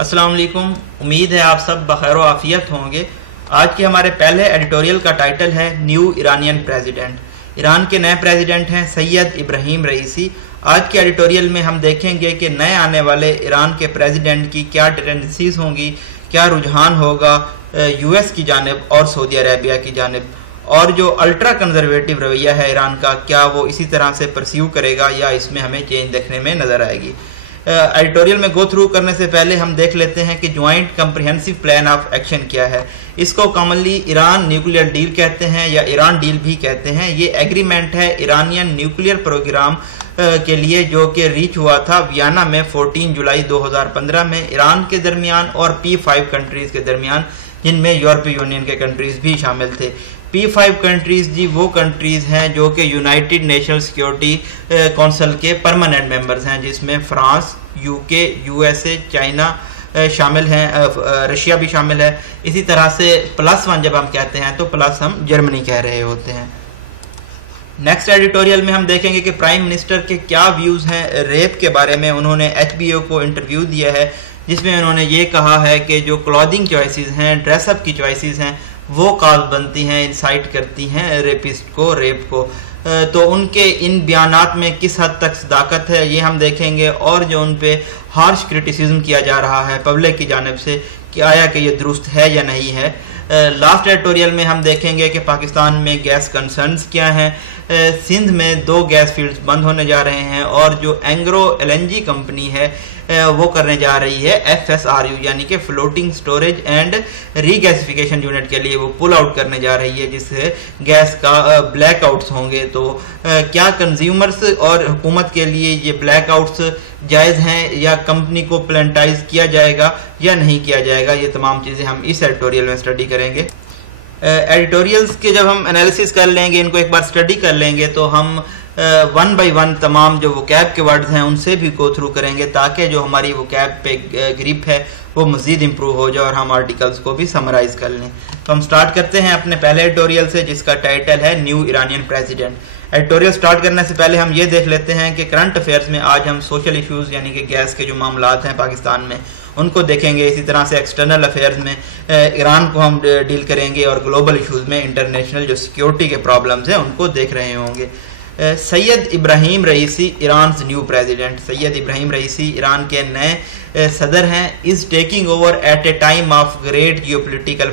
अस्सलाम वालेकुम। उम्मीद है आप सब बखैर व आफियत होंगे। आज के हमारे पहले एडिटोरियल का टाइटल है न्यू ईरानियन प्रेसिडेंट। ईरान के नए प्रेसिडेंट हैं सैयद इब्राहिम रईसी। आज के एडिटोरियल में हम देखेंगे कि नए आने वाले ईरान के प्रेसिडेंट की क्या टेंडेंसीज होंगी, क्या रुझान होगा यूएस की जानिब और सऊदी अरेबिया की जानिब, और जो अल्ट्रा कंजर्वेटिव रवैया है ईरान का, क्या वो इसी तरह से परस्यू करेगा या इसमें हमें चेंज देखने में नजर आएगी। एडिटोरियल में गो थ्रू करने से पहले हम देख लेते हैं कि joint comprehensive plan of action क्या है। इसको कॉमनली ईरान न्यूक्लियर डील कहते हैं या ईरान डील भी कहते हैं। ये एग्रीमेंट है ईरानियन न्यूक्लियर प्रोग्राम के लिए जो कि रीच हुआ था वियना में 14 जुलाई 2015 में ईरान के दरमियान और P5 कंट्रीज के दरमियान, जिनमें यूरोपीय यूनियन के कंट्रीज भी शामिल थे। P5 कंट्रीज जी वो कंट्रीज हैं जो कि यूनाइटेड नेशंस सिक्योरिटी काउंसिल के परमानेंट मेंबर्स हैं, जिसमें फ्रांस, यूके, यूएसए, चाइना शामिल हैं, रशिया भी शामिल है। इसी तरह से +1 जब हम कहते हैं तो प्लस हम जर्मनी कह रहे होते हैं। नेक्स्ट एडिटोरियल में हम देखेंगे कि प्राइम मिनिस्टर के क्या व्यूज हैं रेप के बारे में। उन्होंने HBO को इंटरव्यू दिया है जिसमें उन्होंने ये कहा है कि जो क्लॉथिंग चॉइसेस हैं, ड्रेसअप की चॉइसेस हैं, वो काज बनती हैं, इंसाइट करती हैं रेपिस्ट को, रेप को। तो उनके इन बयानात में किस हद तक सदाकत है ये हम देखेंगे, और जो उन पे हार्श क्रिटिसिज्म किया जा रहा है पब्लिक की जानिब से, कि आया कि ये दुरुस्त है या नहीं है। लास्ट एडिटोरियल में हम देखेंगे कि पाकिस्तान में गैस कंसर्न्स क्या हैं। सिंध में 2 गैस फील्ड्स बंद होने जा रहे हैं, और जो एंग्रो LNG कंपनी है वो करने जा रही है FSRU यानी कि floating storage and regasification unit के लिए वो पुल आउट करने जा रही है, जिससे गैस का ब्लैकआउट्स होंगे। तो क्या कंज्यूमर्स और हुकूमत के लिए ये ब्लैकआउट्स जायज़ हैं या कंपनी को प्लेंटाइज किया जाएगा या नहीं किया जाएगा, ये तमाम चीज़ें हम इस एडिटोरियल में स्टडी करेंगे। एडिटोरियल्स के जब हम एनालिसिस कर लेंगे, इनको एक बार स्टडी कर लेंगे, तो हम 1 by 1 तमाम जो वोकैब के वर्ड्स हैं उनसे भी गो थ्रू करेंगे, ताकि जो हमारी वोकैब पे ग्रिप है वो मज़ीद इम्प्रूव हो जाए और हम आर्टिकल्स को भी समराइज कर लें। तो हम स्टार्ट करते हैं अपने पहले एडिटोरियल से, जिसका टाइटल है new Iranian president. Editorial start करने से पहले हम ये देख लेते हैं कि करंट अफेयर्स में आज हम सोशल इश्यूज़ यानी कि गैस के जो मामलात हैं पाकिस्तान में उनको देखेंगे। इसी तरह से एक्सटर्नल अफेयर्स में ईरान को हम डील करेंगे, और ग्लोबल इश्यूज़ में इंटरनेशनल जो सिक्योरिटी के प्रॉब्लम्स हैं उनको देख रहे होंगे। Syed Ebrahim Raisi Iran new president. Syed Ebrahim Raisi Iran के नए सदर हैं। Is taking over at a time of great geopolitical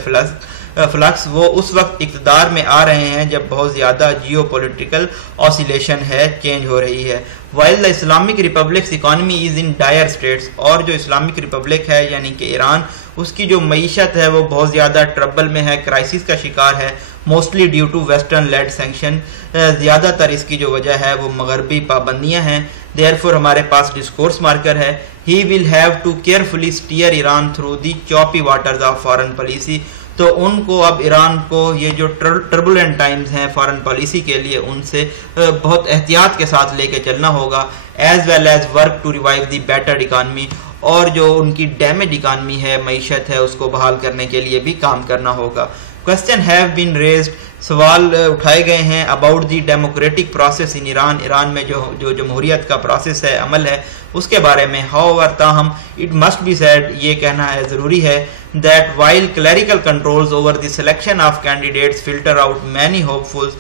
flux. वो उस वक्त इक़्तिदार में आ रहे हैं जब बहुत ज़्यादा जियोपॉलिटिकल ऑसिलेशन है, चेंज हो रही है। While the Islamic republics economy is in dire states. और जो इस्लामिक रिपब्लिक है यानी कि ईरान, उसकी जो मईशत है वो बहुत ज़्यादा ट्रबल में है, क्राइसिस का शिकार है, mostly due to western led sanction. ज़्यादातर इसकी जो वजह है वो मगरबी पाबंदियाँ हैं। देयरफॉर हमारे पास डिस्कोर्स मार्कर है। He will have to carefully steer Iran through the choppy waters of foreign policy. तो उनको अब ईरान को ये जो टर्बुलेंट टाइम्स हैं फॉरेन पॉलिसी के लिए, उनसे बहुत एहतियात के साथ लेके चलना होगा, as well as work to revive the better economy. और जो उनकी डैमेज इकानमी है, मईशत है, उसको बहाल करने के लिए भी काम करना होगा। क्वेश्चन हैव बीन रेज्ड, सवाल उठाए गए हैं about the democratic process in Iran. Iran में जो जमहूरियत का प्रोसेस है, अमल है, उसके बारे में। हाउएवर ताहम इट मस्ट बी सेड, ये कहना है ज़रूरी है, that while clerical controls over the selection of candidates filter out many hopefuls.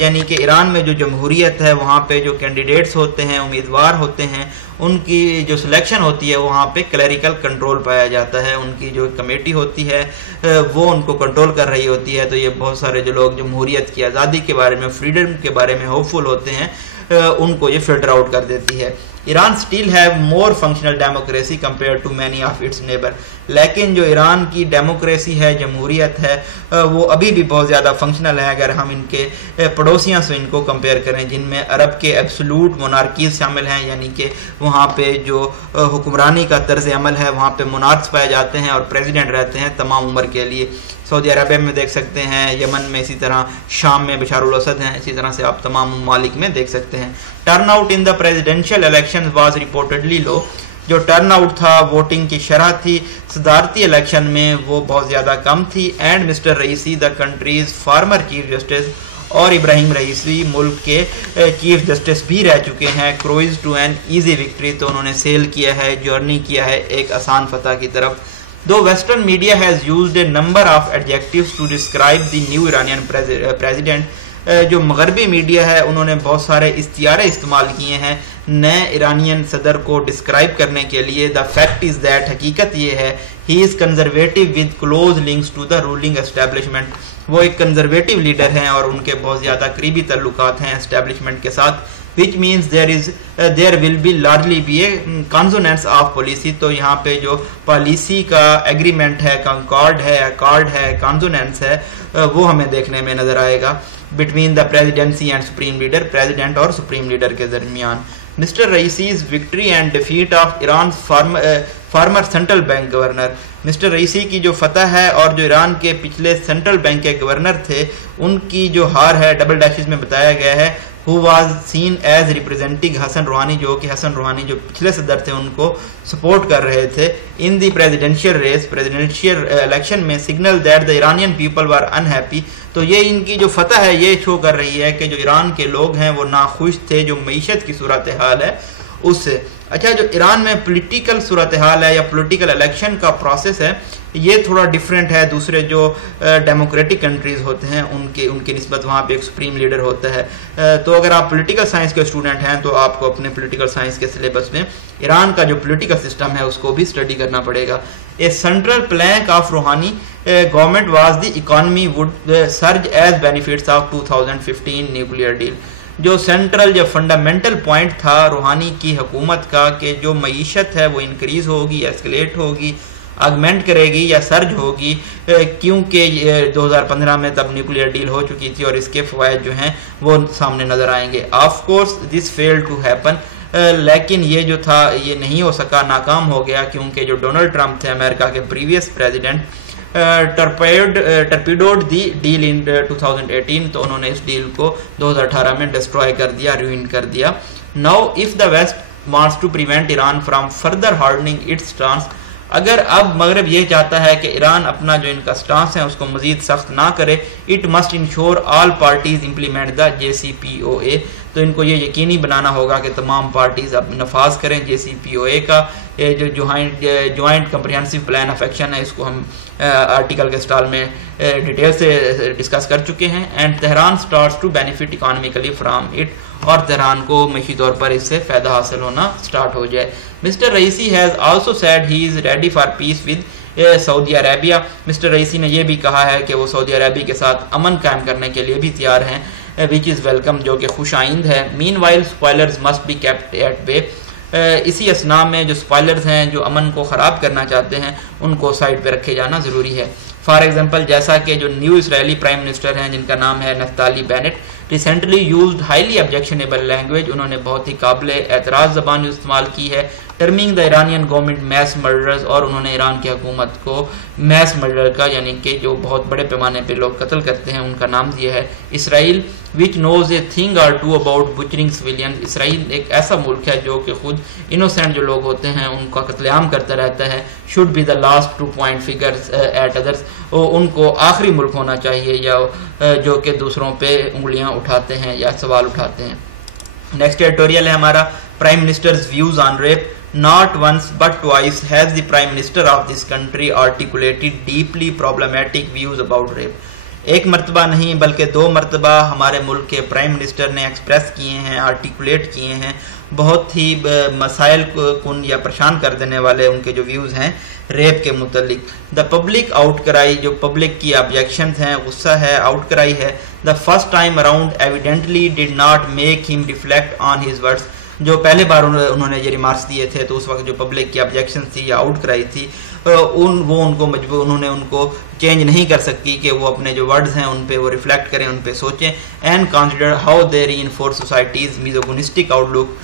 यानी कि ईरान में जो जमहूरियत है वहाँ पे जो कैंडिडेट्स होते हैं, उम्मीदवार होते हैं, उनकी जो सिलेक्शन होती है वहाँ पे क्लरिकल कंट्रोल पाया जाता है। उनकी जो कमेटी होती है वो उनको कंट्रोल कर रही होती है। तो ये बहुत सारे जो लोग जमहूरियत की आज़ादी के बारे में, फ्रीडम के बारे में होपफुल होते हैं, उनको ये फिल्टर आउट कर देती है। Iran still have more functional democracy compare to many of its neighbour. लेकिन जो ईरान की डेमोक्रेसी है, जमहूरियत है, वो अभी भी बहुत ज़्यादा फंक्शनल है अगर हम इनके पड़ोसियों से इनको कंपेयर करें, जिनमें अरब के एब्सोलूट मोनार्कीज शामिल हैं, यानी कि वहाँ पे जो हुक्मरानी का तर्ज अमल है, वहाँ पे मोनार्क्स पाए जाते हैं और प्रेसिडेंट रहते हैं तमाम उम्र के लिए। सऊदी अरबिया में देख सकते हैं, यमन में इसी तरह, शाम में बशारुल असद हैं, इसी तरह से आप तमाम ममालिक में देख सकते हैं। Turn out in the presidential election was reportedly low. जो टर्न आउट था, वोटिंग की शरह थी सदारती इलेक्शन में, वो बहुत ज़्यादा कम थी। And mister Raisi the countries farmer chief justice, और इब्राहिम रईसी मुल्क के चीफ जस्टिस भी रह चुके हैं। क्रूइज टू एन ईजी विक्ट्री, तो उन्होंने सेल किया है, जर्नी किया है एक आसान फतह की तरफ। दो western media has used a number of adjectives to describe the new Iranian president, जो मगरबी मीडिया है उन्होंने बहुत सारे इस्तियारे इस्तेमाल किए हैं नए ईरानियन सदर को डिस्क्राइब करने के लिए। द फैक्ट इज़ दैट, हकीकत ये है, he is conservative with close links to the ruling establishment, वो एक कंजर्वेटिव लीडर हैं और उनके बहुत ज़्यादा करीबी तल्लुकात हैं एस्टेब्लिशमेंट के साथ, which means there will be largely be a consonance of policy. तो यहाँ पे जो पॉलिसी का एग्रीमेंट है, कंकॉर्ड है, अकॉर्ड है, कॉन्सोनेंस है, वो हमें देखने में नजर आएगा between the presidency and supreme leader, president और सुप्रीम लीडर के दरमियान। Mister Raisi's victory and defeat of Iran former central bank governor, mister Raisi की जो फतह है और जो ईरान के पिछले सेंट्रल बैंक के गवर्नर थे उनकी जो हार है, डबल डैशेस में बताया गया है, who was seen as representing Hasan रूहानी, जो कि हसन रूहानी जो पिछले सदर थे उनको सपोर्ट कर रहे थे इन दी प्रेसिडेंशियल रेस, प्रेसिडेंशियल इलेक्शन में, signal that the Iranian people were unhappy. तो ये इनकी जो फतह है ये शो कर रही है कि जो ईरान के लोग हैं वो नाखुश थे जो मईशत की सूरत हाल है उससे। अच्छा, जो ईरान में पॉलिटिकल सूरत हाल है या पॉलिटिकल इलेक्शन का प्रोसेस है ये थोड़ा डिफरेंट है दूसरे जो डेमोक्रेटिक कंट्रीज होते हैं उनकी निस्बत, वहाँ पे एक सुप्रीम लीडर होता है। तो अगर आप पॉलिटिकल साइंस के स्टूडेंट हैं तो आपको अपने पॉलिटिकल साइंस के सिलेबस में ईरान का जो पॉलिटिकल सिस्टम है उसको भी स्टडी करना पड़ेगा। A central plank of Rouhani government was the economy would surge as benefits of 2015 nuclear deal. जो सेंट्रल जो फंडामेंटल पॉइंट था रूहानी की हुकूमत का कि जो मईशत है वो इंक्रीज होगी, एस्केलेट होगी, आगमेंट करेगी या सर्ज होगी, क्योंकि 2015 में तब न्यूक्लियर डील हो चुकी थी और इसके फवायद जो हैं वो सामने नजर आएंगे। Of course this failed to happen, लेकिन ये जो था ये नहीं हो सका, नाकाम हो गया, क्योंकि जो डोनाल्ड ट्रंप थे अमेरिका के previous president, torpedoed the deal in 2018, तो उन्होंने इस डील को 2018 में डिस्ट्रॉय कर दिया, रूइन कर दिया। Now if the West wants to prevent Iran from further hardening its stance, अगर अब मगरब ये चाहता है कि ईरान अपना जो इनका स्टांस है उसको मजीद सख्त ना करे, it must ensure all parties implement the JCPOA, तो इनको ये यकीनी बनाना होगा कि तमाम पार्टीज अब नफाज करें JCPOA का। ये जो joint comprehensive plan of action है इसको हम आर्टिकल के स्टॉल में डिटेल से डिस्कस कर चुके हैं। And Tehran starts to benefit economically from it, और तेहरान को मईशी तौर पर इससे फायदा हासिल होना स्टार्ट हो जाए। Mister Raisi has also said he is ready for peace with Saudi Arabia, mister Raisi ने यह भी कहा है कि वो सऊदी अरेबिया के साथ अमन कायम करने के लिए भी तैयार हैं, विच इज़ वेलकम, जो कि खुश आइंद है। Meanwhile spoilers must be kept at bay, इसी असना में जो स्पॉयलर्स हैं जो अमन को ख़राब करना चाहते हैं उनको साइड पे रखे जाना ज़रूरी है। फॉर एग्जांपल, जैसा कि जो न्यू इसराइली प्राइम मिनिस्टर हैं जिनका नाम है Naftali Bennett, recently used highly objectionable language, उन्होंने बहुत ही काबिल एतराज़ ज़बान इस्तेमाल की है, terming the Iranian government mass murderers, और उन्होंने ईरान की हुकूमत को मैस मर्डर का, यानी कि जो बहुत बड़े पैमाने पे लोग कत्ल करते हैं, उनका नाम दिया है Israel, which knows a thing or two about butchering civilian. Israel एक ऐसा मुल्क है जो कि खुद इनोसेंट जो लोग होते हैं उनका कत्लेआम करता रहता है। Should be the last two point figures at others, उनको आखिरी मुल्क होना चाहिए या जो कि दूसरों पे उंगलियां उठाते हैं या सवाल उठाते हैं। नेक्स्ट एडिटोरियल है हमारा, prime ministers views on rape. Not once but twice has the Prime Minister of this country articulated deeply problematic views about rape. एक मरतबा नहीं बल्कि 2 मरतबा हमारे मुल्क के प्राइम मिनिस्टर ने एक्सप्रेस किए हैं, आर्टिकुलेट किए हैं बहुत ही मसाइल कुन या परेशान कर देने वाले उनके जो व्यूज़ हैं रेप के मुतल्लिक। द पब्लिक आउटक्राई, जो पब्लिक की ऑब्जेक्शन हैं, गुस्सा है, आउटक्राई है, the first time around evidently did not make him reflect on his words. जो पहले बार उन्होंने ये रिमार्क्स दिए थे तो उस वक्त जो पब्लिक की ऑब्जेक्शन थी या आउटक्राई थी उन्होंने उनको चेंज नहीं कर सकती कि वो अपने जो वर्ड्स हैं उन पे वो रिफ्लेक्ट करें, उन पे सोचें। And consider how they reinforce societies misogynistic outlook,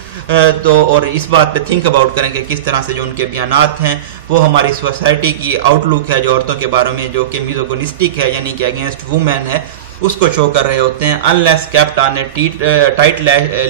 तो और इस बात पे थिंक अबाउट करें कि किस तरह से जो उनके बयानात हैं वो हमारी सोसाइटी की आउटलुक है जो औरतों के बारे में जो कि मिज़ोगिनिस्टिक है यानी कि अगेंस्ट वुमेन है उसको शो कर रहे होते हैं। Unless kept on A tight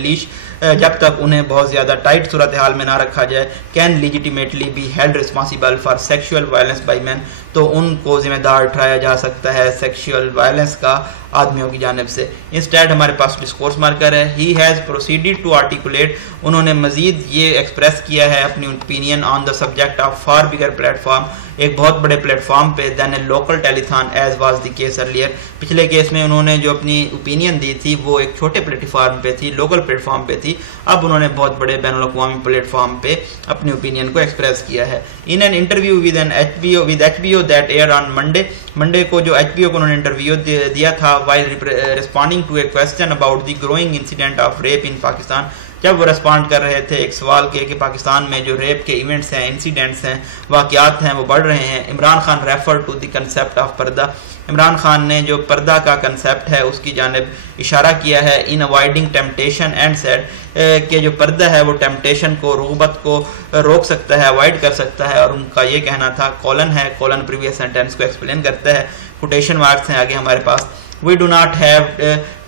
leash, जब तक उन्हें बहुत ज़्यादा टाइट सूरत हाल में ना रखा जाए, can legitimately be held responsible for sexual violence by man, तो उनको जिम्मेदार ठहराया जा सकता है सेक्शुअल वायलेंस का आदमियों की जानिब से। इंस्टेड हमारे पास डिस्कोर्स मार्कर है, he has proceeded to articulate, उन्होंने मजीद ये एक्सप्रेस किया है अपनी opinion on the subject of far bigger platform, एक बहुत बड़े प्लेटफॉर्म पे than a local telethon as was the case earlier. पिछले केस में उन्होंने जो अपनी ओपिनियन दी थी वो एक छोटे प्लेटफॉर्म पे थी, लोकल प्लेटफॉर्म पे थी, अब उन्होंने बहुत बड़े बैनुल-अक़वामी प्लेटफॉर्म पे अपनी ओपिनियन को एक्सप्रेस किया है। In an interview with HBO that air on Monday को जो HBO को उन्होंने इंटरव्यू दिया था while responding to a question about the growing incident of rape in Pakistan, जब वो रिस्पॉन्ड कर रहे थे एक सवाल के कि पाकिस्तान में जो रेप के इवेंट्स हैं, इंसिडेंट्स हैं, वाक़यात हैं, वो बढ़ रहे हैं। Imran Khan refer to the concept of purdah, Imran Khan ने जो पर्दा का कंसेप्ट है उसकी जानिब इशारा किया है। इन अवॉइडिंग टेम्पटेशन एंड सेड कि जो पर्दा है वो टेम्पटेशन को, रुग़बत को रोक सकता है, अवॉइड कर सकता है, और उनका ये कहना था, कॉलन है, कॉलन प्रीवियस सेंटेंस को एक्सप्लेन करता है, कोटेशन मार्क्स हैं आगे हमारे पास। We do not have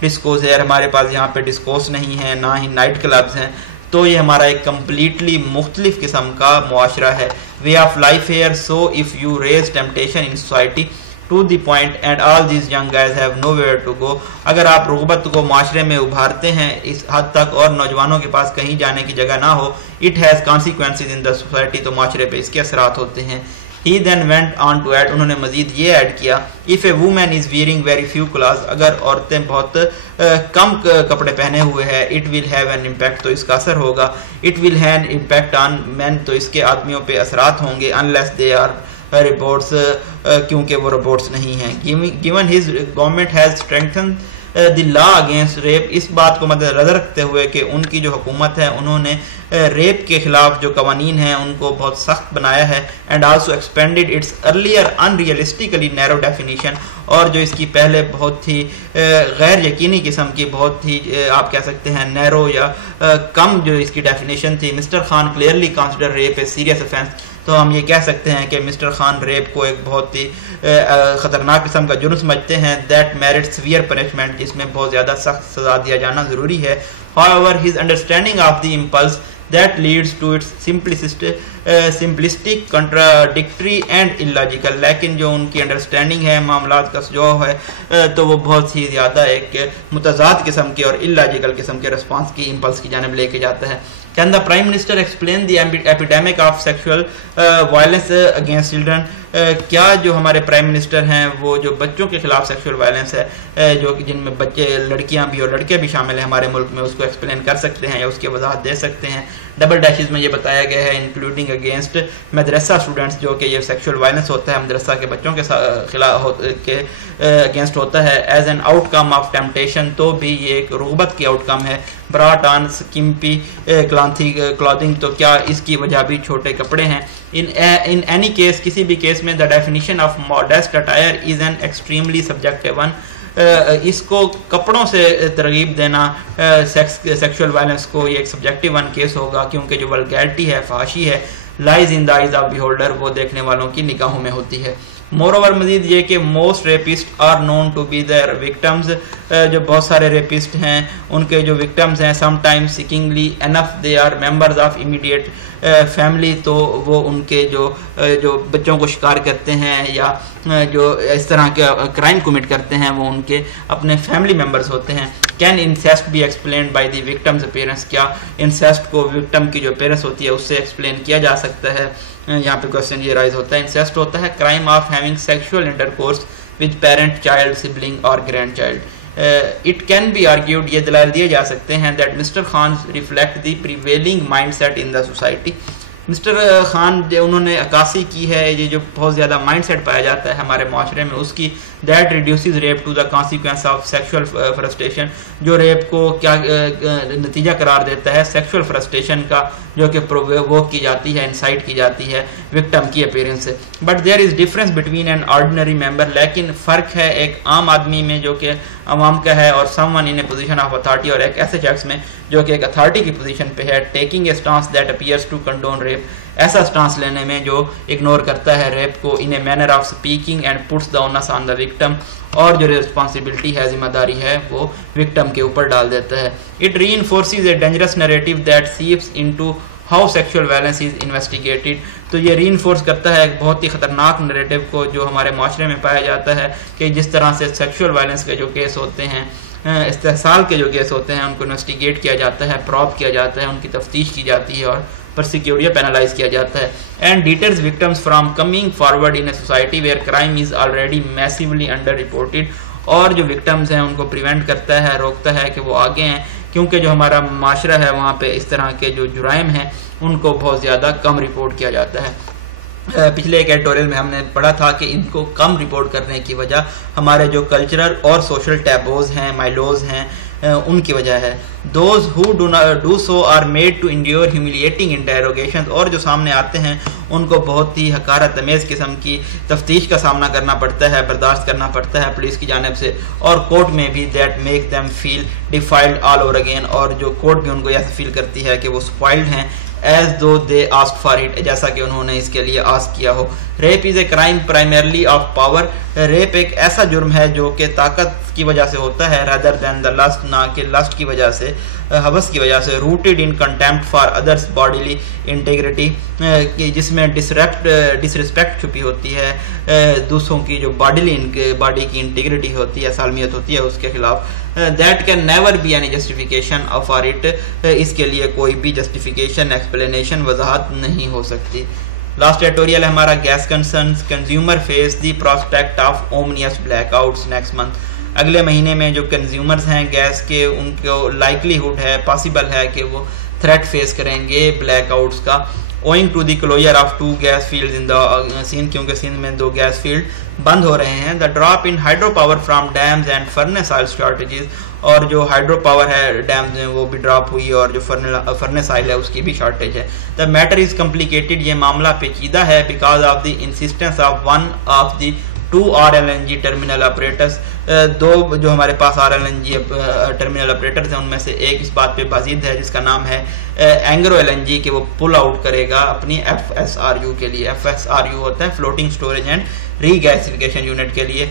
discourse है, हमारे पास यहाँ पे डिस्कोर्स नहीं है, ना ही नाइट क्लब्स हैं, तो ये हमारा एक कम्प्लीटली मुख्तलिफ किस्म का मुआशरा है। Way of life here, so if you raise temptation in society to the point and all these young guys have nowhere to go, अगर आप रुग़बत को माशरे में उभारते हैं इस हद तक और नौजवानों के पास कहीं जाने की जगह ना हो, it has consequences in the society, तो माशरे पे इसके असरात होते हैं। He then went on to add, उन्होंने मजीद ये ऐड किया, if a woman is wearing very few clothes, अगर औरतें बहुत कम कपड़े पहने हुए हैं, it will have an impact, तो इसका असर होगा, it will have an impact on men, तो इसके आदमियों पे असरात होंगे, unless they are reports, क्योंकि वो रिपोर्ट्स नहीं हैं। Given his government has strengthened the law against rape, इस बात को मद्देनजर रखते हुए कि उनकी जो हुकूमत है उन्होंने रेप के खिलाफ जो कवानीन हैं उनको बहुत सख्त बनाया है, and also expanded its earlier unrealistically narrow definition, और जो इसकी पहले बहुत ही गैर यकीनी किस्म की, बहुत ही आप कह सकते हैं नैरो या कम जो इसकी डेफिनेशन थी। Mister Khan clearly consider rape a serious offence, तो हम ये कह सकते हैं कि मिस्टर खान रेप को एक बहुत ही ख़तरनाक किस्म का जुर्म समझते हैं, दैट मेरिट सीवियर पनिशमेंट, जिसमें बहुत ज़्यादा सख्त सज़ा दिया जाना ज़रूरी है। However his understanding of the impulse that leads to its simplistic, contradictory and illogical, लेकिन जो उनकी अंडरस्टैंडिंग है मामलात का सुझाव है तो वो बहुत ही ज़्यादा एक मुतज़ाद किस्म की और इलॉजिकल किस्म के रिस्पांस की, इम्पल्स की जानिब लेके जाता है। Can the Prime Minister explain the epidemic of sexual violence against children? क्या जो हमारे प्राइम मिनिस्टर हैं वो जो बच्चों के खिलाफ सेक्सुअल वायलेंस है, जो जिनमें बच्चे, लड़कियां भी और लड़के भी शामिल हैं हमारे मुल्क में, उसको एक्सप्लेन कर सकते हैं या उसकी वजाहत दे सकते हैं? डबल डैशेज में ये बताया गया है, इंक्लूडिंग अगेंस्ट मदरसा स्टूडेंट्स, जो कि ये सेक्सुअल वायलेंस होता है मदरसा के बच्चों के खिलाफ के अगेंस्ट होता है, as an outcome of temptation, तो भी ये एक रुग़बत की आउटकम है। ब्रॉट ऑन स्किम्पी क्लॉथिंग, तो क्या इसकी वजह भी छोटे कपड़े हैं? इन एनी केस, किसी भी केस में, the definition of modest attire is an extremely subjective one, इसको कपड़ों से तरगीब देना सेक्सुअल वायलेंस को, ये एक सब्जेक्टिव वन केस होगा, क्योंकि जो वल्गैरिटी है, फाशी है, lies in the eyes of beholder, वो देखने वालों की निगाहों में होती है। मोर ओवर मजीद ये कि most rapist are known to be their victims, जो बहुत सारे रेपिस्ट हैं उनके जो विक्टम्स हैं, sometimes sickeningly enough they are members of immediate family, तो वो उनके जो बच्चों को शिकार करते हैं या जो इस तरह के क्राइम कमिट करते हैं वो उनके अपने फैमिली मेंबर्स होते हैं। Can incest B explain by the victims appearance, क्या इंसेस्ट को विक्टम की जो अपीयरेंस होती है उससे एक्सप्लेन किया जा सकता है? यहाँ पे क्वेश्चन ये राइज होता है। इंसेस्ट होता है crime of having sexual intercourse with parent, child, sibling और grandchild. It can be argued, ये दलाल दिए जा सकते हैं, that mister Khan reflect the prevailing mindset in the society. Mister Khan जो उन्होंने अक्कासी की है, ये जो बहुत ज़्यादा माइंडसेट पाया जाता है हमारे माशरे में उसकी, that reduces rape to the consequence of sexual frustration, जो रेप को क्या नतीजा करार देता है, सेक्सुअल फ्रस्ट्रेशन का, जो कि प्रोवोक की जाती है, इंसाइट की जाती है विक्टिम की अपीयरेंस से। But there is difference between an ordinary member, लेकिन फ़र्क है एक आम आदमी में जो कि अवाम का है, और someone in A position of authority, और एक ऐसे शख्स में जो कि एक अथॉरिटी की पोजीशन पे है, taking a stance that appears to condone rape, ऐसा स्टांस लेने में जो इग्नोर करता है रेप को in a manner of speaking and puts the onus on the victim, और जो रिस्पॉन्सिबिलिटी है, जिम्मेदारी है, वो विक्टिम के ऊपर डाल देता है। It reinforces a dangerous narrative that seeps into how sexual violence is investigated. तो ये रीइंफोर्स करता है एक बहुत ही खतरनाक नैरेटिव को जो हमारे माशरे में पाया जाता है कि जिस तरह से सेक्सुअल वायलेंस के जो केस होते हैं, इस्तेहसाल के जो केस होते हैं, उनको इन्वेस्टिगेट किया जाता है, प्रॉब किया जाता है, उनकी तफ्तीश की जाती है और परसिक्यूट या पेनलाइज किया जाता है, and deters victims from coming forward in a society where crime is already massively underreported. और जो विक्टिम्स हैं उनको प्रिवेंट करता है, रोकता है कि वो आगे हैं, क्योंकि जो हमारा माशरा है वहाँ पे इस तरह के जो जुराइम हैं उनको बहुत ज़्यादा कम रिपोर्ट किया जाता है। पिछले एक एडिटोरियल में हमने पढ़ा था कि इनको कम रिपोर्ट करने की वजह हमारे जो कल्चरल और सोशल टैबोज हैं, माइलोज हैं, उनकी वजह है। Those who do so are made to endure humiliating interrogation, और जो सामने आते हैं उनको बहुत ही हकारत अमेज किस्म की तफ्तीश का सामना करना पड़ता है, बर्दाश्त करना पड़ता है पुलिस की जानिब से, और कोर्ट में भी that make them feel defiled all over again, और जो कोर्ट भी उनको ऐसे फील करती है कि वो स्पॉइल्ड हैं एज दो दे आस्क फॉर इट, जैसा कि उन्होंने इसके लिए आस्क किया हो। Rape is a crime primarily of power. Rape एक ऐसा जुर्म है जो कि ताकत की वजह से होता है, रादर देन द लस्ट, ना कि लस्ट की वजह से, हवस की वजह से। Rooted in contempt for others bodily integrity, जिसमें डिसरिस्पेक्ट छुपी होती है, दूसरों की जो बॉडी की इंटीग्रिटी होती है, सालमियत होती है, उसके खिलाफ। That can never be any justification for it, इसके लिए कोई भी जस्टिफिकेशन, एक्सप्लेनेशन, वजाहत नहीं हो सकती। लास्ट एडिटोरियल है हमारा gas concerns. Consumer face the prospect of ominous blackouts next month. अगले महीने में जो कंज्यूमर्स हैं गैस के, उनको लाइकलीहुड है, पॉसिबल है कि वो थ्रेट फेस करेंगे ब्लैकआउट्स का, owing to the closure of 2 gas fields in the Sindh, क्योंकि सिंध में 2 गैस फील्ड बंद हो रहे हैं। The drop in hydro power from dams and furnace oil shortages, और जो हाइड्रो पावर है डैम्स में वो भी ड्रॉप हुई, और जो फर्नेस ऑयल है उसकी भी शॉर्टेज है। द मैटर इज कॉम्प्लिकेटेड, ये मामला पेचीदा है, because of the insistence of one of the 2 RLNG terminal operators. 2 जो हमारे पास RLNG टर्मिनल ऑपरेटर्स हैं उनमें से एक इस बात पे बाजिद है जिसका नाम है एंग्रो LNG, कि वो पुल आउट करेगा अपनी FSRU के लिए। FSRU होता है floating storage and regasification unit के लिए,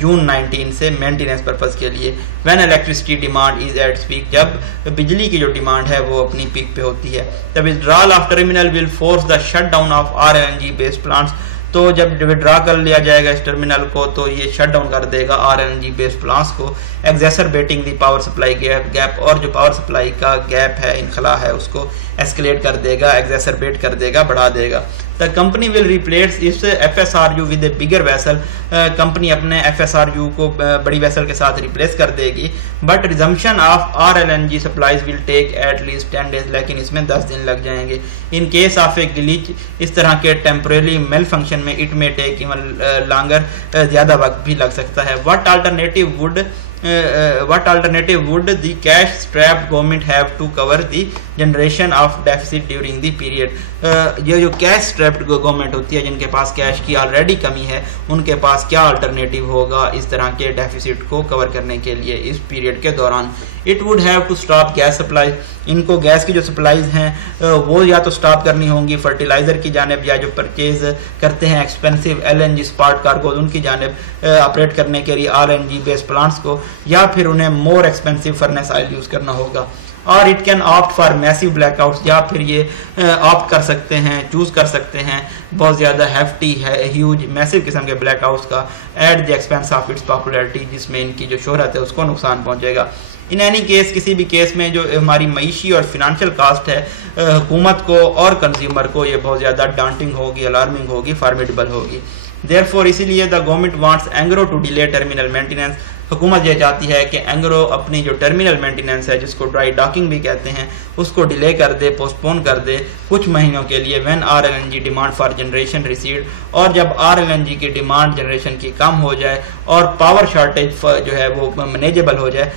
जून 19 से मेंटेनेंस पर्पस के लिए। When electricity demand is at peak, जब बिजली की जो डिमांड है वो अपनी पीक पे होती है। The withdrawal of terminal will force the shut down of RLNG based plants, तो जब विड्रा कर लिया जाएगा इस टर्मिनल को तो ये शट डाउन कर देगा RLNG बेस्ड प्लांट्स को, एक्सेसरबेटिंग द पावर सप्लाई गैप, और जो पावर सप्लाई का गैप है, इनखला है, उसको एस्केलेट कर देगा, एक्सेसरबेट कर देगा, बढ़ा देगा। द कंपनी विल रिप्लेस इस FSRU with A bigger vessel, company अपने FSRU को बड़ी वेसल के साथ रिप्लेस कर देगी। But resumption of RLNG supplies will take at least 10 days, लेकिन इसमें 10 दिन लग जाएंगे। In case of a glitch, इस तरह के टेम्परेरी मेल फंक्शन में it may take even longer, ज्यादा वक्त भी लग सकता है। What alternative would the cash strapped government have to cover the generation of deficit during the period? ये जो कैश स्ट्रैप्ड गवर्नमेंट होती है, जिनके पास कैश की ऑलरेडी कमी है, उनके पास क्या अल्टरनेटिव होगा इस तरह के डेफिसिट को कवर करने के लिए इस पीरियड के दौरान? It would have to stop gas supply, इनको गैस की जो सप्लाईज हैं वो या तो स्टॉप करनी होंगी फर्टिलाइजर की जानिब, या जो परचेज करते हैं एक्सपेंसिव LNG स्पॉट कार्गोज उनकी जानिब ऑपरेट करने के लिए RNG बेस्ड प्लांट्स को, या फिर उन्हें more expensive furnace oil use करना होगा। और it can opt for massive blackouts, या फिर ये ऑप्ट कर सकते हैं, चूज कर सकते हैं बहुत ज़्यादा हैफ्टी है, ह्यूज मैसिव किस्म के ब्लैकआउट्स का, at the expense of its popularity, जिसमें इनकी जो शोहरत है उसको नुकसान पहुंचेगा। इन एनी केस, किसी भी केस में जो हमारी मईशी और फिनेंशियल कास्ट है हुकूमत को और कंज्यूमर को, ये बहुत ज़्यादा डांटिंग होगी, अलार्मिंग होगी, फार्मिडेबल होगी। देयरफॉर इसीलिए the government wants Engro to delay terminal maintenance, हुकूमत ये चाहती है कि एंग्रो अपनी जो टर्मिनल मेंटेनेंस है, जिसको ड्राई डॉकिंग भी कहते हैं, उसको डिले कर दे, पोस्टपोन कर दे कुछ महीनों के लिए। When RLNG demand for generation recede, और जब RLNG की डिमांड जनरेशन की कम हो जाए और पावर शॉर्टेज जो है वो मैनेजेबल हो जाए,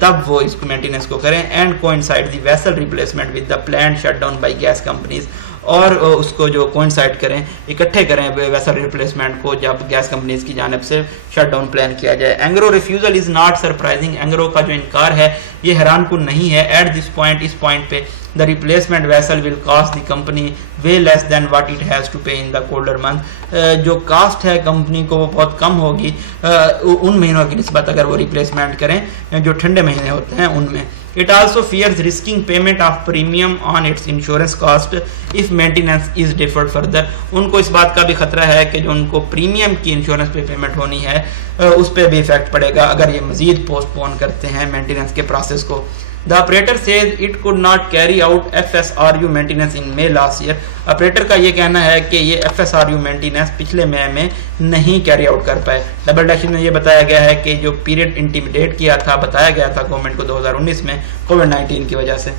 तब वो इसको मेंटेनेंस को करें। And coincide the vessel replacement with the planned shutdown by gas companies, और उसको जो कोइंसाइड करें, इकट्ठे करें वेसल रिप्लेसमेंट को जब गैस कंपनीज की जानिब से शटडाउन प्लान किया जाए। Engro refusal is not surprising, Engro का जो इनकार है ये हैरान कुन नहीं है। एट दिस पॉइंट, इस पॉइंट पे the replacement vessel will cost the company way less than what it has to pay in the colder month. जो कास्ट है कंपनी को वो बहुत कम होगी उन महीनों की निस्बत अगर वो रिप्लेसमेंट करें जो ठंडे महीने होते हैं उनमें। It also fears risking payment of premium on its insurance cost if maintenance is deferred further। उनको इस बात का भी खतरा है कि जो उनको प्रीमियम की इंश्योरेंस पे पेमेंट होनी है उस पर भी इफेक्ट पड़ेगा अगर ये मजीद पोस्टपोन करते हैं मेंटेनेंस के प्रोसेस को। The operator says it could not carry out FSRU maintenance in May last year। Operator का ये कहना है कि ये FSRU मेंटेनेंस पिछले मई में नहीं कैरी आउट कर पाए। डबल डैशिंग में ये बताया गया है कि जो पीरियड इंटीमिडेट किया था, बताया गया था गवर्नमेंट को 2019 में कोविड-19 की वजह से।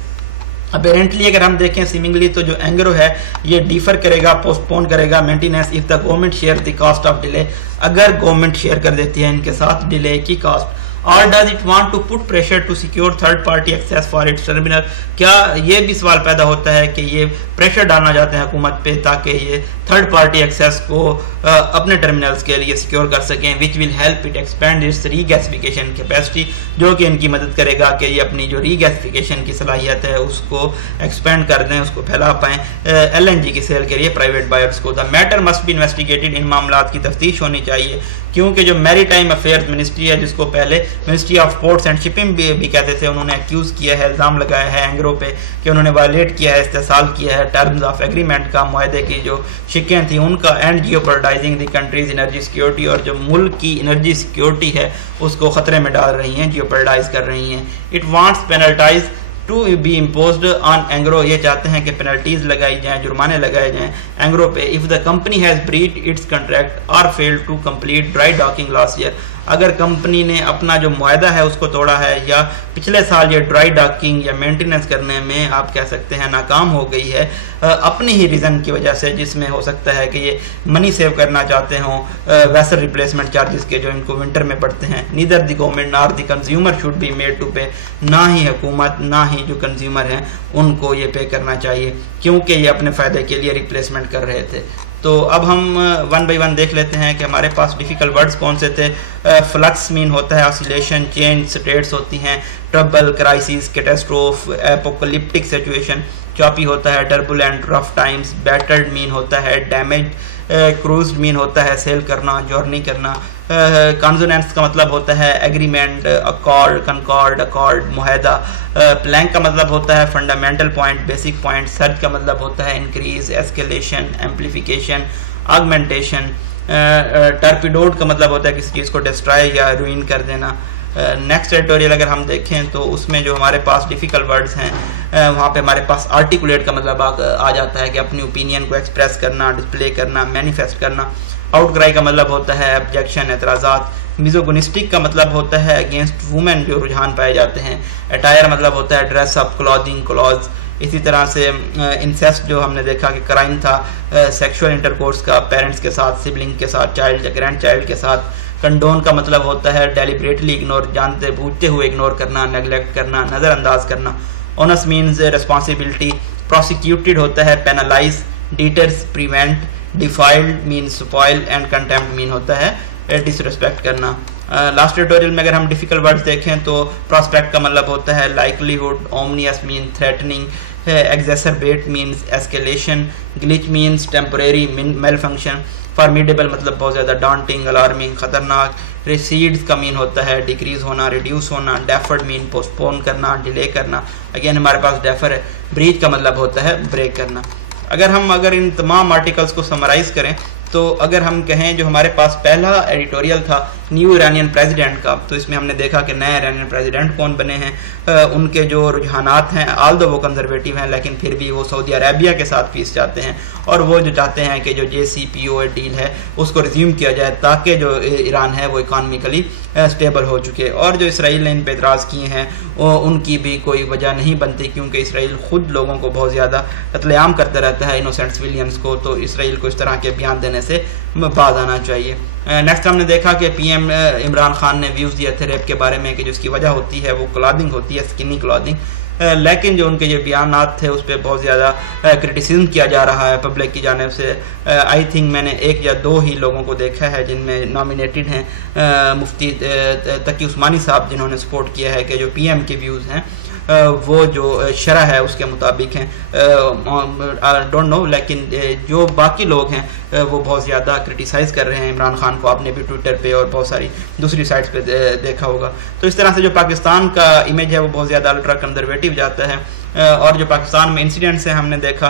अपेरेंटली अगर हम देखें सिमिंगली तो जो एंग्रो है ये डिफर करेगा, पोस्टपोन करेगा maintenance if the government share the cost of delay, अगर गवर्नमेंट शेयर कर देती है इनके साथ डिले की cost. Or does it want to put pressure to secure third party access for its terminal? क्या ये भी सवाल पैदा होता है कि ये प्रेशर डालना चाहते हैं हुकूमत पे ताकि ये थर्ड पार्टी एक्सेस को अपने टर्मिनल्स के लिए सिक्योर कर सकें, which will help it expand it's regasification capacity, जो कि इनकी मदद करेगा कि ये अपनी जो रीगैसिफिकेशन की सलाहियत है उसको एक्सपेंड कर दें, उसको फैला पाएँ LNG की सेल के लिए प्राइवेट बायर्स को। The matter must be investigated, इन मामलात की तफ्तीश होनी चाहिए क्योंकि जो मैरीटाइम अफेयर्स मिनिस्ट्री है जिसको पहले ministry of ports and shipping भी कहते थे, उन्होंने एक्यूज किया है, इल्जाम लगाया है एंग्रो पे कि उन्होंने वायलेट किया है, इस्तेसाल किया है टर्म्स ऑफ एग्रीमेंट का, मुआहदे की जो शिकें थी उनका, and geopoliticising the country's energy security, और जो मुल्क की एनर्जी सिक्योरिटी है उसको खतरे में डाल रही हैं, जियोपोलिटाइज कर रही हैं। It wants penalties to be imposed on Engro, ये चाहते हैं कि पेनल्टीज लगाई जाएं, जुर्माने लगाए जाएं एंग्रो पे if the company has breached its contract और failed to complete dry docking last year, अगर कंपनी ने अपना जो मुआहदा है उसको तोड़ा है या पिछले साल ये ड्राई डॉकिंग या मेंटेनेंस करने में आप कह सकते हैं नाकाम हो गई है अपनी ही रीज़न की वजह से, जिसमें हो सकता है कि ये मनी सेव करना चाहते हों वेसल रिप्लेसमेंट चार्जेस के जो इनको विंटर में पड़ते हैं। Neither the government nor the consumer should be made to pay, ना ही हुकूमत ना ही जो कंज्यूमर हैं उनको ये पे करना चाहिए क्योंकि ये अपने फ़ायदे के लिए रिप्लेसमेंट कर रहे थे। तो अब हम वन बाई वन देख लेते हैं कि हमारे पास डिफ़िकल्ट वर्ड्स कौन से थे। फ्लक्स मीन होता है ऑसिलेशन, चेंज स्टेट्स होती हैं, trouble, crisis, catastrophe, apocalyptic situation, choppy होता है turbulent, rough times, battered mean होता है डैमेज, क्रूज्ड मीन होता है सेल करना, जर्नी करना, कॉन्सोनेंट्स का मतलब होता है एग्रीमेंट, अकॉर्ड, कनकॉर्ड, अकॉर्ड, मुआहदा, प्लैंक का मतलब होता है fundamental point, basic point, surge का मतलब होता है increase, escalation, amplification, augmentation, torpedoed का मतलब होता है किसी चीज़ को डिस्ट्रॉय या रुइन कर देना। नेक्स्ट एडिटोरियल अगर हम देखें तो उसमें जो हमारे पास डिफ़िकल्ट वर्ड्स हैं वहाँ पे हमारे पास आर्टिकुलेट का मतलब आ जाता है कि अपनी ओपिनियन को एक्सप्रेस करना, डिस्प्ले करना, मैनिफेस्ट करना। आउटक्राई का मतलब होता है ऑब्जेक्शन, एतराज़ात। मिजोगनिस्टिक का मतलब होता है अगेंस्ट वुमेन जो रुझान पाए जाते हैं। अटायर मतलब होता है ड्रेस अप, क्लॉथिंग, क्लॉज। इसी तरह से इंसेस्ट जो हमने देखा कि क्राइम था सेक्सुअल इंटरकोर्स का पेरेंट्स के साथ, सिबलिंग के साथ, चाइल्ड या ग्रैंड चाइल्ड के साथ। कंडोन का मतलब होता है डेलिब्रेटली इग्नोर, जानते बूझते हुए इग्नोर करना, नेग्लेक्ट करना, नज़रअंदाज करना। Onus means responsibility. प्रोसिक्यूटेड होता है penalise, deters prevent, defiled mean spoil and contempt mean होता है डिसरिस्पेक्ट करना। लास्ट ट्यूटोरियल में अगर हम डिफिकल्ट वर्ड्स देखें तो प्रॉस्पेक्ट का मतलब होता है likelihood, ominous mean threatening, exacerbate means escalation, glitch means temporary malfunction, formidable मतलब बहुत ज़्यादा डांटिंग, अलार्मिंग, खतरनाक। रिसीड्स का मीन होता है डिक्रीज होना, रिड्यूस होना। डेफर्ड मीन पोस्टपोन करना, डिले करना। अगेन हमारे पास डेफर है। ब्रीच का मतलब होता है ब्रेक करना। अगर इन तमाम आर्टिकल्स को समराइज करें तो अगर हम कहें जो हमारे पास पहला एडिटोरियल था न्यू ईरानियन प्रेसिडेंट का, तो इसमें हमने देखा कि नए ईरानियन प्रेसिडेंट कौन बने हैं, उनके जो रुझानात हैं आल दो वो कंजर्वेटिव हैं लेकिन फिर भी वो सऊदी अरेबिया के साथ पीस जाते हैं और वो जो चाहते हैं कि जो JCPOA डील है उसको रिज्यूम किया जाए ताकि जो ईरान है वो इकानमिकली स्टेबल हो चुके। और जो इसराइल ने इन पर एतराज़ किए हैं उनकी भी कोई वजह नहीं बनती क्योंकि इसराइल खुद लोगों को बहुत ज़्यादा कत्लेआम करता रहता है, इनोसेंट सिविलियंस को, तो इसराइल को इस तरह के बयान देने से बाज आना चाहिए। नेक्स्ट हमने देखा कि PM इमरान खान ने व्यूज़ दिए थे रेप के बारे में कि जिसकी वजह होती है वो क्लॉथिंग होती है, स्किनी क्लॉथिंग। लेकिन जो उनके जो बयानात थे उस पर बहुत ज़्यादा क्रिटिसिज्म किया जा रहा है पब्लिक की जानिब से। आई थिंक मैंने 1 या 2 ही लोगों को देखा है जिनमें नॉमिनेटेड हैं मुफ्ती तकी उस्मानी साहब, जिन्होंने सपोर्ट किया है कि जो PM के व्यूज़ हैं वो जो शरह है उसके मुताबिक हैं। आई डोंट नो, लेकिन जो बाकी लोग हैं वो बहुत ज़्यादा क्रिटिसाइज़ कर रहे हैं इमरान खान को। आपने भी ट्विटर पे और बहुत सारी दूसरी साइट्स पे देखा होगा। तो इस तरह से जो पाकिस्तान का इमेज है वो बहुत ज़्यादा अल्ट्रा कंजर्वेटिव जाता है। और जो पाकिस्तान में इंसिडेंट्स हैं हमने देखा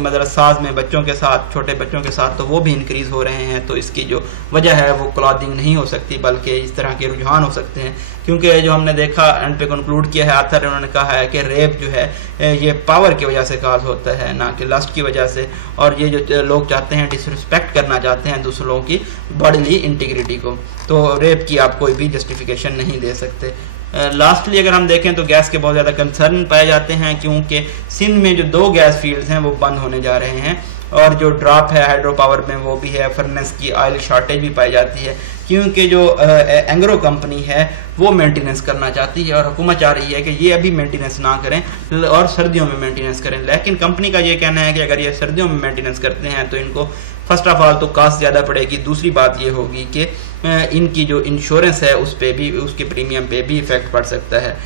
मदरसाज में बच्चों के साथ, छोटे बच्चों के साथ, तो वो भी इंक्रीज़ हो रहे हैं। तो इसकी जो वजह है वो क्लॉथिंग नहीं हो सकती, बल्कि इस तरह के रुझान हो सकते हैं। क्योंकि जो हमने देखा एंड पे कंक्लूड किया है आथर, उन्होंने कहा है कि रेप जो है ये पावर की वजह से काज होता है, ना कि लस्ट की वजह से। और ये जो लोग चाहते हैं, डिसरिस्पेक्ट करना चाहते हैं दूसरों की बॉडीली इंटीग्रिटी को, तो रेप की आप कोई भी जस्टिफिकेशन नहीं दे सकते। लास्टली अगर हम देखें तो गैस के बहुत ज़्यादा कंसर्न पाए जाते हैं, क्योंकि सिंध में जो 2 गैस फील्ड्स हैं वो बंद होने जा रहे हैं। और जो ड्रॉप है हाइड्रो पावर में वो भी है, फर्नेस की ऑयल शॉर्टेज भी पाई जाती है, क्योंकि जो एंग्रो कंपनी है वो मेंटेनेंस करना चाहती है और हुकूमत चाह रही है कि ये अभी मेंटेनेंस ना करें और सर्दियों में मेंटेनेंस करें। लेकिन कंपनी का ये कहना है कि अगर ये सर्दियों में मेंटेनेंस करते हैं तो इनको फर्स्ट ऑफ ऑल तो कास्ट ज़्यादा पड़ेगी, दूसरी बात ये होगी कि इनकी जो इंश्योरेंस है उस पर भी, उसके प्रीमियम पे भी इफेक्ट पड़ सकता है।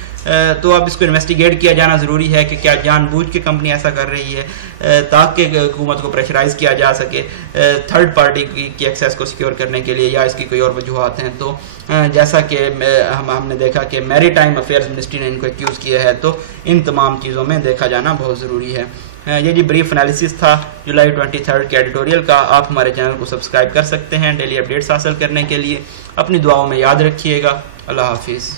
तो अब इसको इन्वेस्टिगेट किया जाना ज़रूरी है कि क्या जानबूझ के कंपनी ऐसा कर रही है ताकि हुकूमत को प्रेशराइज किया जा सके थर्ड पार्टी की एक्सेस को सिक्योर करने के लिए, या इसकी कोई और वजूहत हैं। तो जैसा कि हमने देखा कि मैरीटाइम अफेयर्स मिनिस्ट्री ने इनको एक्यूज़ किया है, तो इन तमाम चीज़ों में देखा जाना बहुत ज़रूरी है। ये जी ब्रीफ एनालिसिस था जुलाई 23 के एडिटोरियल का। आप हमारे चैनल को सब्सक्राइब कर सकते हैं डेली अपडेट्स हासिल करने के लिए। अपनी दुआओं में याद रखिएगा। अल्लाह हाफिज़।